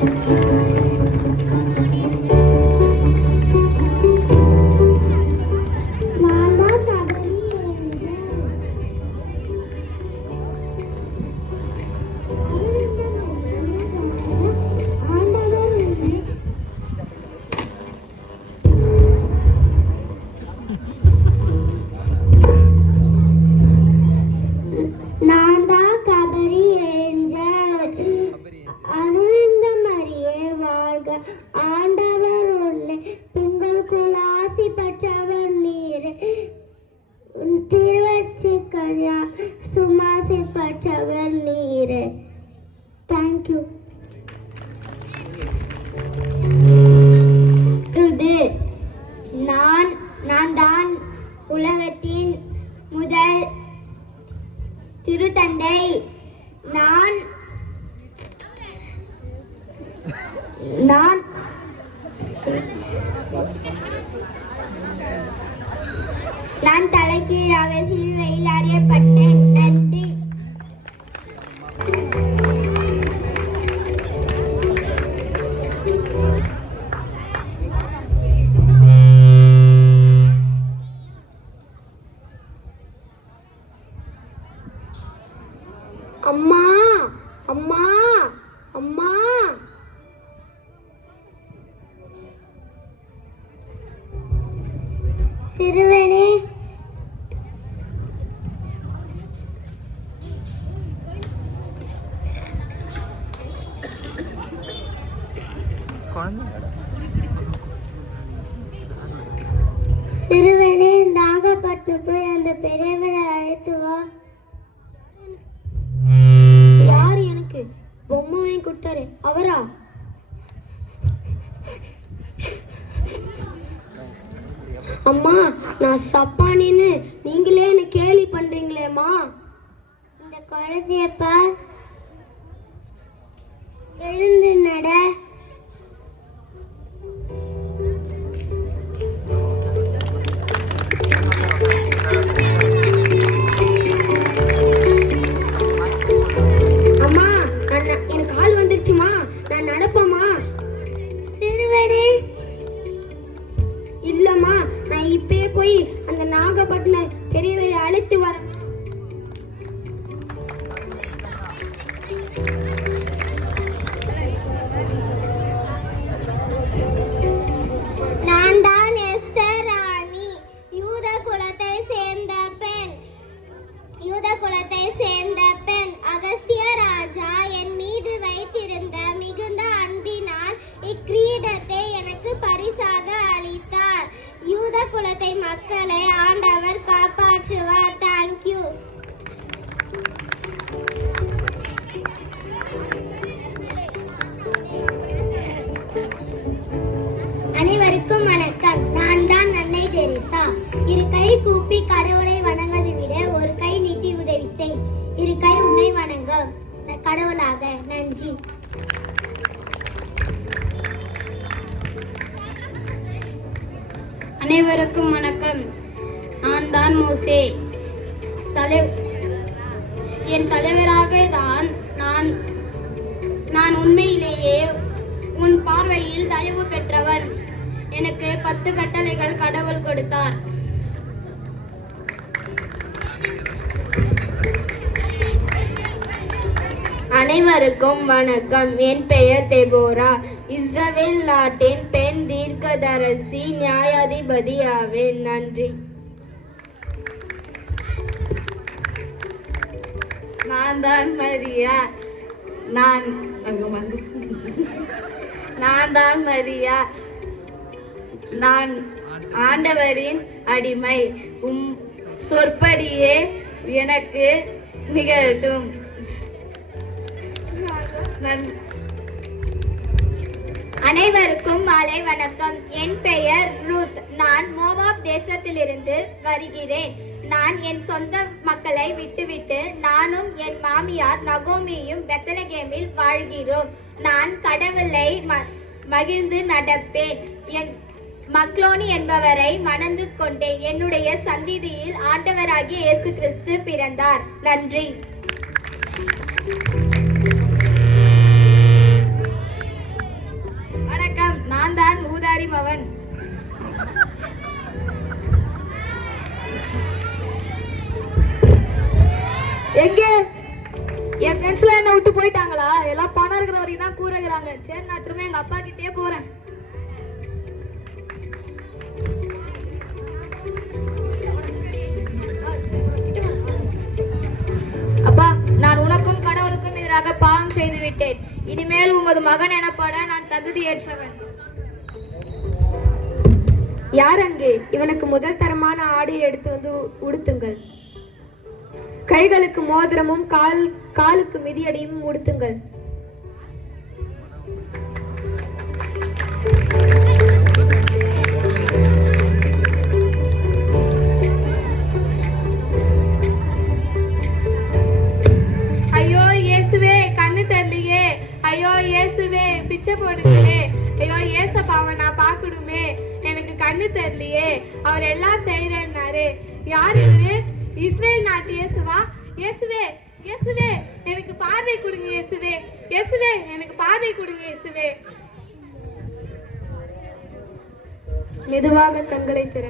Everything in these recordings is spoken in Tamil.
நான் தான் உலகத்தின் முதல் திருத்தந்தை. நான் நான் நான் தலைகீழாக சிலுவையில் அறியப்பட்டேன். நன்றி. அம்மா அம்மா அம்மா, சிறுவனே, சிறுவனே, நாகப்பட்டினம் போய் அந்த பெரியவரை அழைத்து வா. யார் எனக்கு பொம்மை கொடுத்தாரு? அவரா? அம்மா, நான் சப்பானின்னு நீங்களே என்ன கேலி பண்றீங்களேம்மா. இந்த குழந்தையப்பா, எழுந்து நட. அம்மா, என் கால் வந்துருச்சுமா, நான் நடப்பேம்மா. சிறுவனே, இல்லம்மா, நான் இப்பே போய் அந்த நாகப்பட்டினம் பெரியவரை அழைத்து வர. நான் தான் எஸ்தர் ராணி, யூத குலத்தை சேர்ந்த பெண். அகஸ்திய ராஜா என் மீது வைத்திருந்த மிகுந்த அன்பினால் இக்கிரீடத்தை எனக்கு பரிசாக அளித்தார். யூத குலத்தை மக்களை ஆண்டவர் காப்பாற்றுவார். தேங்க்யூ. அனைவருக்கும் வணக்கம். நான் தான் அன்னை தெரேசா. இரு கை கூப்பி கடவுளை வணங்குவதை விட ஒரு கை நீட்டி உதவி செய். இரு கை உன்னை வணங்கும் கடவுளாக. நன்றி. அனைவருக்கும் வணக்கம். நான் தான் மோசே. என் தலைவராக தான் நான் உண்மையிலேயே உன் பார்வையில் தயவு பெற்றவன். எனக்கு 10 கட்டளைகள் கடவுள் கொடுத்தார். அனைவருக்கும் வணக்கம். என் பெயர் தெபோரா. இஸ்ரவேல் நாட்டின் பெண் தீர்க்கதரிசி நியாயாதிபதி ஆவேன். நன்றி. நான் தான் மரியா. நான் தான் மரியா. நான் ஆண்டவரின் அடிமை. சொற்படியே எனக்கு நிகழட்டும். அனைவருக்கும் மாலை வணக்கம். என் பெயர் ரூத். நான் மோவாப் தேசத்திலிருந்து வருகிறேன். நான் என் சொந்த மக்களை விட்டுவிட்டு நானும் என் மாமியார் நகோமியும் பெத்லகேமில் வாழ்கிறோம். நான் கடவுளை மகிழ்ந்து நடப்பேன். என் மக்லோனி என்பவரை மணந்து கொண்டேன். என்னுடைய சந்ததியில் ஆண்டவராகிய இயேசு கிறிஸ்து பிறந்தார். நன்றி. சொல்றாங்க. சரி, நான் திரும்ப எங்க அப்பா கிட்டே போறேன். அப்பா, நான் உனக்கும் கடவுளுக்கும் எதிராக பாவம் செய்து விட்டேன். இனிமேல் உமது மகன் எனப்பட நான் தகுதியற்றவன். யார் அங்கே? இவனுக்கு முதல் தரமான ஆடையை எடுத்து வந்து உடுத்துங்கள். கைகளுக்கு மோதிரமும் காலுக்கு மிதியடியும் உடுத்துங்கள். ஐயோ இயேசுவே, கண்ணு தெரியலையே. ஐயோ இயேசுவே, பிச்சை போடுங்களே. ஐயோ ஏசப்பாவை நான் பார்க்கணுமே, எனக்கு கண்ணு தெரியலையே. அவர் எல்லாம் செய்யறேன்னாரு. யார் இவரு? இஸ்ரேல் நாட்டு இயேசுவா? இயேசுவே, இயேசுவே, எனக்கு பார்வை கொடுங்க இயேசுவே. இயேசுவே, எனக்கு பார்வை கொடுங்க இயேசுவே. மெதுவாக கண்களை திற.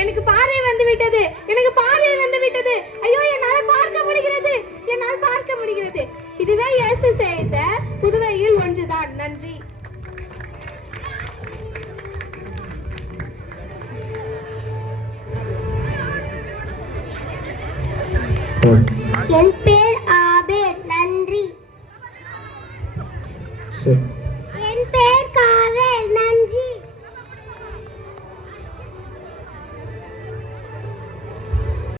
எனக்கு பார்வை வந்து விட்டது, எனக்கு பார்வை வந்து விட்டது. ஐயோ, என்னால் பார்க்க முடிகிறது, என்னால் பார்க்க முடிகிறது. இதுவே இயேசு செய்த புதுவையில் ஒன்றுதான். நன்றி. என் பேர்